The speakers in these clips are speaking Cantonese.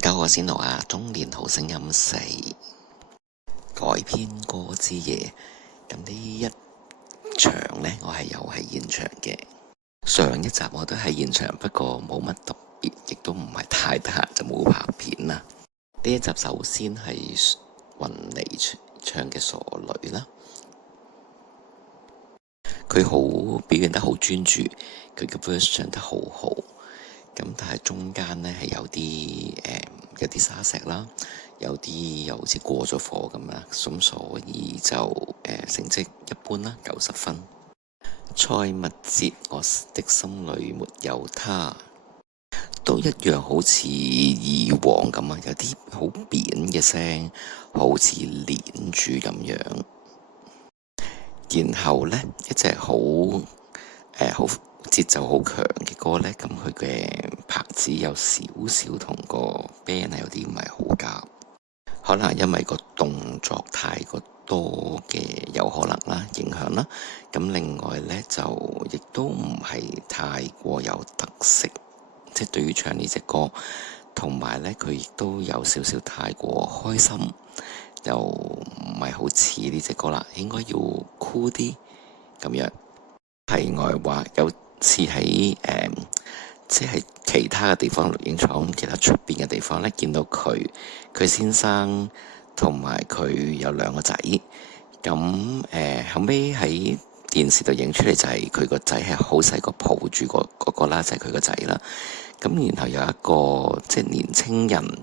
大家好，我係仙奴啊！中年好聲音4改編歌之夜，咁呢一場呢，我係又係現場嘅。上一集我都喺現場，不過冇乜特別，亦都唔係太得閒，就冇拍片啦。呢一集首先係雲妮唱嘅《傻女》啦，佢好表現得好專注，佢嘅 verse 唱得好好。咁但係中間呢係有啲沙石啦，有啲又好似過咗火咁啦，咁所以就成績一般啦，90分。蔡密哲，我的心裏沒有他，都一樣好似以往咁啊，有啲好扁嘅聲，好似連住咁樣。然後呢，一隻好節奏好強嘅歌呢，咁佢嘅拍子有少少同個 band 係有啲唔係好夾，可能因為個動作太過多嘅有可能啦，影響啦。咁另外呢，就亦都唔係太過有特色，即係對於唱呢隻歌，同埋呢，佢亦都有少少太過開心，又唔係好似呢隻歌啦，應該要酷啲咁樣。題外話，有次喺即係其他嘅地方錄影廠，其他出邊嘅地方咧，見到佢先生同埋佢有兩個仔。咁後尾喺電視度影出嚟就係佢個仔係好細個抱住嗰個啦，就係佢個仔啦。咁然後有一個即係年青人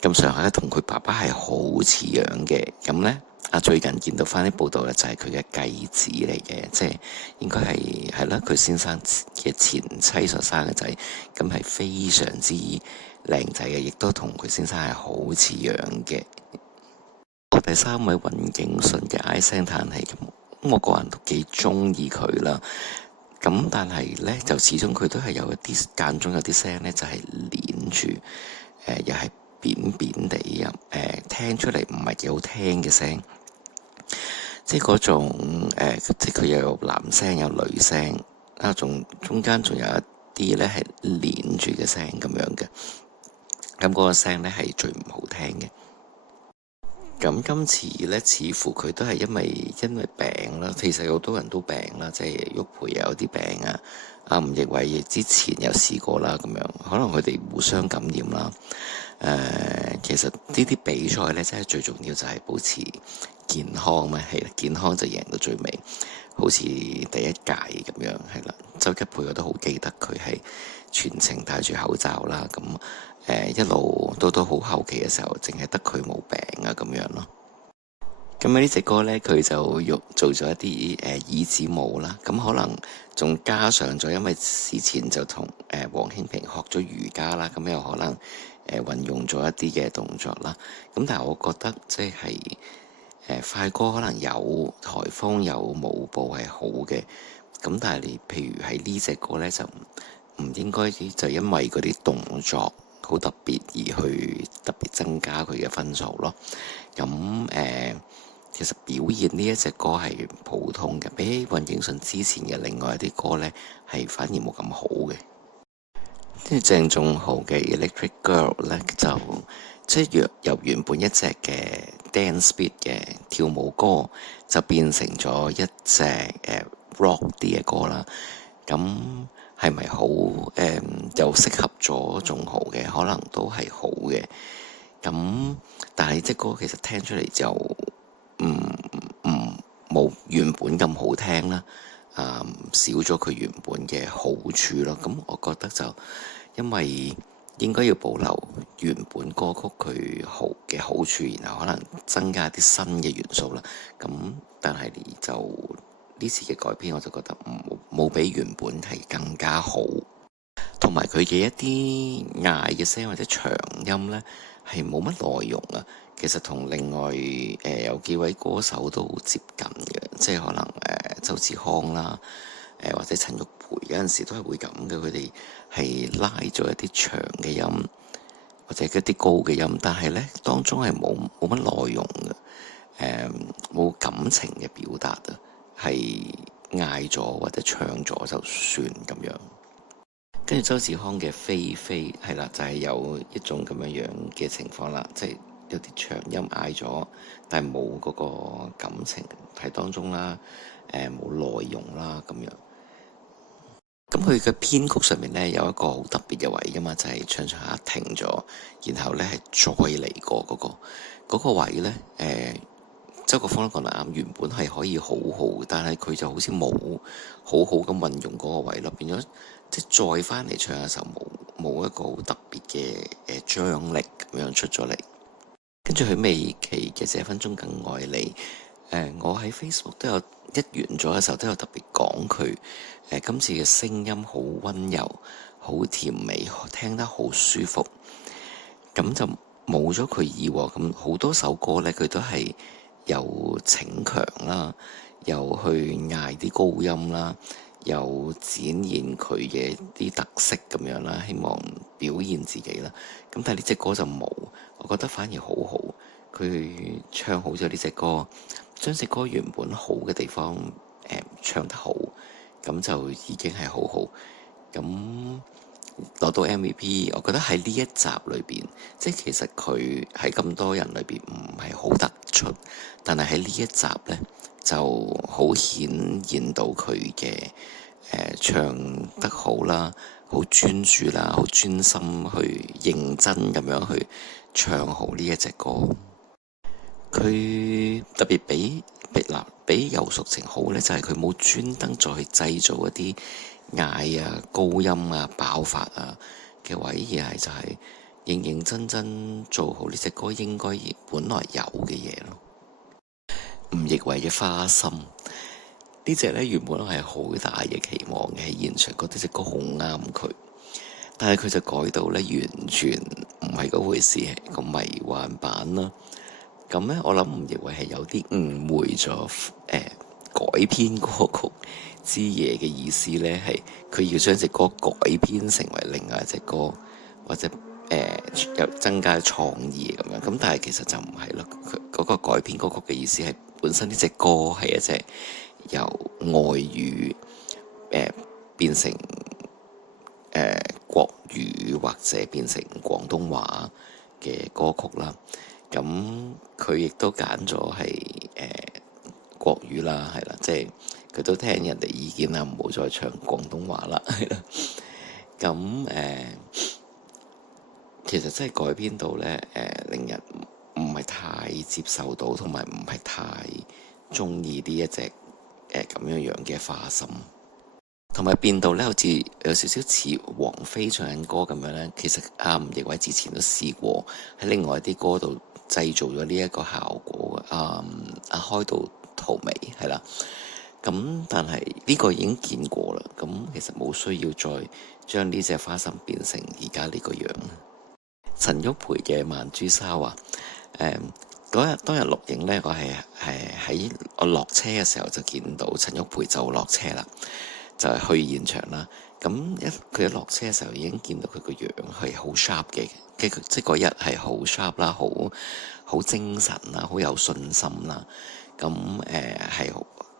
咁上下，同佢爸爸係好似樣嘅。咁咧。最近見到翻啲報道咧，就係佢嘅繼子嚟嘅，即係應該係啦，佢先生嘅前妻所生嘅仔，咁係非常之靚仔嘅，亦都同佢先生係好似樣嘅。第三位雲景順嘅唉聲嘆氣，咁我個人都幾中意佢啦。咁但係咧，就始終佢都係有一啲間中有啲聲咧，就係連住又係扁扁地聽出嚟唔係幾好聽嘅聲。即係嗰種即係佢又有男聲有女聲啊，中間仲有一啲咧係連住嘅聲咁樣嘅，咁嗰個聲咧係最唔好聽嘅。咁今次咧，似乎佢都係因為病啦，其實好多人都病啦，即係郁培又有啲病啊，阿吳亦偉之前有試過啦，咁樣可能佢哋互相感染啦。其實呢啲比賽咧，真係最重要就係保持健康嘛，係啦，健康就贏到最尾。好似第一屆咁樣，係啦，周吉培我都好記得佢係全程戴住口罩啦，咁一路到好後期嘅時候，淨係得佢冇病啊咁樣咯。咁呢隻歌呢，佢就做咗一啲耳子舞啦，咁可能仲加上咗，因為之前就同黃興平學咗瑜伽啦，咁又可能運用咗一啲嘅動作啦。咁但係我覺得即係快歌可能有台風有舞步係好嘅，咁但係你譬如喺呢隻歌呢，就唔應該就因為嗰啲動作好特別而去特別增加佢嘅分數咯。咁其實表現呢一隻歌係普通嘅，比起雲景順之前嘅另外一啲歌呢，係反而冇咁好嘅。即係鄭仲浩嘅 Electric Girl 呢，就即係由原本一隻嘅 dance beat 嘅跳舞歌，就變成咗一隻rock 啲嘅歌啦。咁係咪好又適合咗仲浩嘅？可能都係好嘅。咁但係隻歌其實聽出嚟就冇原本咁好聽啦，少咗佢原本嘅好處咯。咁我覺得就因為應該要保留原本歌曲佢好嘅好處，然後可能增加啲新嘅元素啦。咁但係就呢次嘅改編，我就覺得冇比原本係更加好，同埋佢嘅一啲嗌嘅聲或者長音呢，係冇乜內容啊。其實同另外有幾位歌手都好接近嘅，即係可能周志康啦，或者陳玉培有陣時都係會咁嘅，佢哋係拉咗一啲長嘅音或者一啲高嘅音，但係呢當中係冇乜內容嘅，冇感情嘅表達啊，係嗌咗或者唱咗就算咁樣。跟住周志康嘅菲菲係啦，就係有一種咁樣樣嘅情況啦，即係有啲長音嗌咗，但係冇嗰個感情喺當中啦，冇內容啦咁樣。咁佢嘅編曲上面呢，有一個好特別嘅位噶嘛，就係唱唱下停咗，然後呢係再嚟過嗰個位呢。周國峰都講得啱，原本係可以好好，但係佢就好似冇好好咁運用嗰個位咯，變咗即係再翻嚟唱嘅時候冇一個好特別嘅張力咁樣出咗嚟。跟住佢尾期嘅這分鐘更愛你，我喺 Facebook 都有一完咗嘅時候都有特別講佢，今次嘅聲音好溫柔，好甜美，聽得好舒服。咁就冇咗佢以往咁好多首歌呢，佢都係有逞強啦，又去嗌啲高音啦，又展現佢嘅啲特色咁樣啦，希望表現自己啦。咁但係呢隻歌就冇，我覺得反而好好。佢唱好咗呢隻歌，將隻歌原本好嘅地方唱得好，咁就已經係好好。咁攞到 MVP，我覺得喺呢一集裏邊，即係其實佢喺咁多人裏邊唔係好突出，但係喺呢一集呢，就好顯現到佢嘅唱得好啦，好專注啦，好專心去認真咁樣去唱好呢一隻歌。佢特別比游淑情好呢，就係佢冇專登再去製造一啲嗌啊、高音啊、爆發啊嘅位，而係就係認認真真做好呢隻歌應該本來有嘅嘢咯。吳亦偉嘅花心呢隻呢，原本係好大嘅期望嘅，喺現場覺得隻歌好啱佢，但係佢就改到呢，完全唔係嗰回事，係個迷幻版啦。咁呢，我諗吳亦偉係有啲誤會咗改編歌曲之夜嘅意思呢，係佢要將隻歌改編成為另外一隻歌，或者又增加創意咁樣。咁但係其實就唔係咯，佢嗰個改編歌曲嘅意思係本身呢隻歌係一隻由外語變成國語或者變成廣東話嘅歌曲啦。咁佢亦都揀咗係國語啦，係啦，即係佢都聽人哋意見啦，唔好再唱廣東話啦，係啦。咁其實真係改編到呢，令人唔係太接受到，同埋唔係太中意呢一隻咁樣樣嘅花心，同埋變到呢，好似有少少似王菲唱緊歌咁樣呢。其實吳亦偉之前都試過喺另外一啲歌度製造咗呢一個效果嘅，開到荼蘼係啦。咁但係呢個已經見過啦，咁其實冇需要再將呢隻花心變成而家呢個樣。陳玉培嘅曼珠沙華，當日錄影呢，我係喺我落車嘅時候就見到陳玉培就落車啦，就係去現場啦。咁佢一落車嘅時候已經見到佢個樣係好 sharp 嘅，即係嗰日係好 sharp 啦，好精神啦，好有信心啦。咁係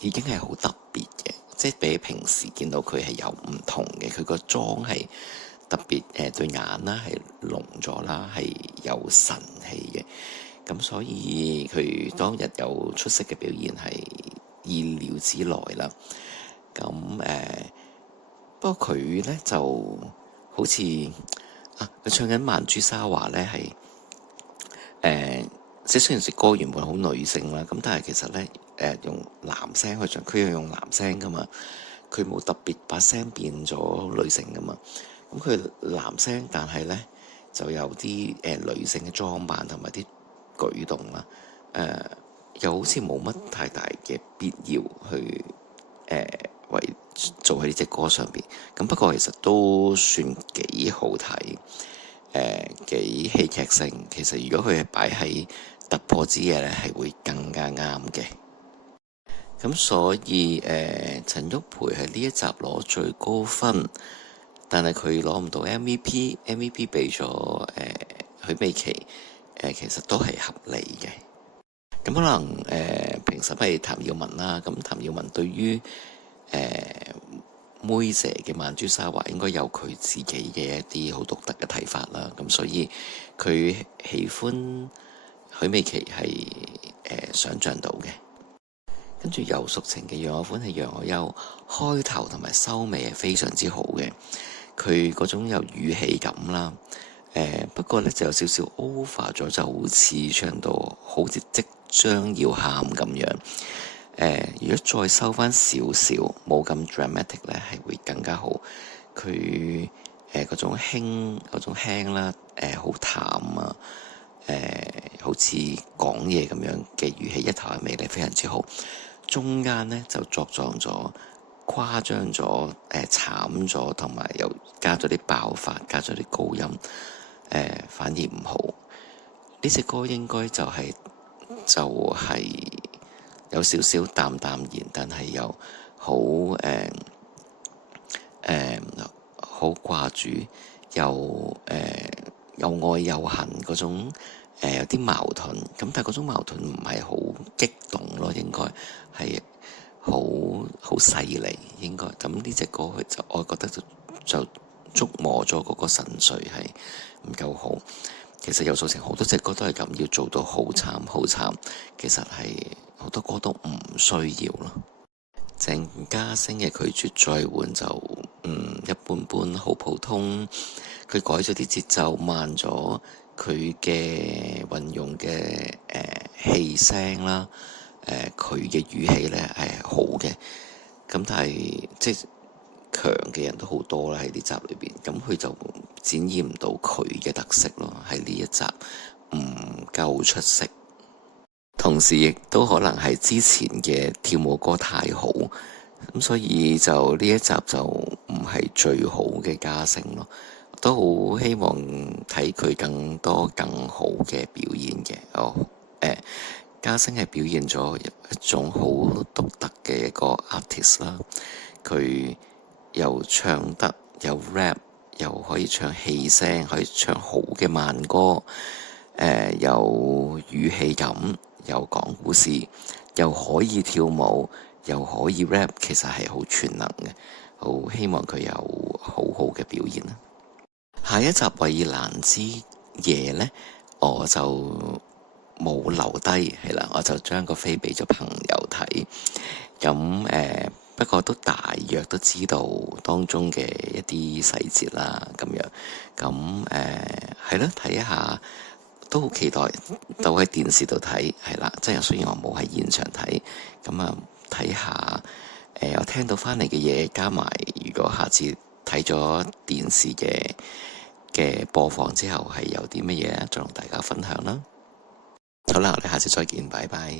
已經係好特別嘅，即係比平時見到佢係有唔同嘅。佢個妝係特別，對眼啦係濃咗啦，係有神氣嘅。咁所以佢當日有出色嘅表現係意料之內啦。咁不過佢呢就好似佢唱緊曼珠沙華呢係即係雖然隻歌原本好女性啦，咁但係其實呢，用男聲去唱，佢要用男聲噶嘛，佢冇特別把聲變咗女性噶嘛。咁佢男聲，但係呢就有啲女性嘅裝扮同埋啲舉動啦，又好似冇乜太大嘅必要去為做喺呢隻歌上邊。咁不過其實都算幾好睇，幾戲劇性。其實如果佢係擺喺突破之夜呢，係會更加啱嘅。咁所以陳玉培喺呢一集攞最高分，但係佢攞唔到 MVP 俾咗許美琪，其實都係合理嘅。咁可能評審係譚耀文啦，咁譚耀文對於妹姐嘅曼珠沙華應該有佢自己嘅一啲好獨特嘅睇法啦。咁所以佢喜歡許美琪係想像到嘅。跟住又淑情嘅讓我歡喜讓我憂，開頭同埋收尾係非常之好嘅。佢嗰種有語氣感啦，不過呢就有少少 over 咗，就好似唱到好似即將要喊咁樣。如果再收翻少少，冇咁 dramatic 呢，係會更加好。佢嗰種輕啦，好淡啊，好似講嘢咁樣嘅語氣，一頭一尾呢非常之好。中間呢就作狀咗、誇張咗、慘咗，同埋又加咗啲爆發，加咗啲高音，反而唔好。呢隻歌應該就係有少少淡淡然，但係又好好掛住，又愛又恨嗰種。有啲矛盾，咁但係嗰種矛盾唔係好激動咯，應該係好細膩，應該咁呢隻歌佢就我覺得就觸摸咗嗰個神髓係唔夠好。其實有數成好多隻歌都係咁，要做到好慘好慘，其實係好多歌都唔需要咯。鄭嘉星嘅拒絕再換就一般般，好普通。佢改咗啲節奏，慢咗。佢嘅運用嘅氣聲啦，佢嘅語氣呢係好嘅，咁但係即係強嘅人都好多啦喺呢集裏邊，咁佢就展現唔到佢嘅特色咯，喺呢一集唔夠出色，同時亦都可能係之前嘅跳舞歌太好，咁所以就呢一集就唔係最好嘅嘉星咯。都好希望睇佢更多更好嘅表現嘅。嘉星係表現咗一種好獨特嘅一個 artist 啦。佢又唱得，又 rap，又可以唱氣聲，可以唱好嘅慢歌。有語氣感，又講故事，又可以跳舞，又可以 rap，其實係好全能嘅。好希望佢有好好嘅表現啦。下一集《衛蘭之夜》呢，我就冇留低，係啦，我就將個飛俾咗朋友睇。咁不過都大約都知道當中嘅一啲細節啦，咁樣。咁係咯，睇一下都好期待，都喺電視度睇，係啦，即係雖然我冇喺現場睇，咁啊睇下我聽到翻嚟嘅嘢，加埋如果下次睇咗電視嘅播放之後係有啲乜嘢，再同大家分享啦。好啦，我哋下次再見，拜拜。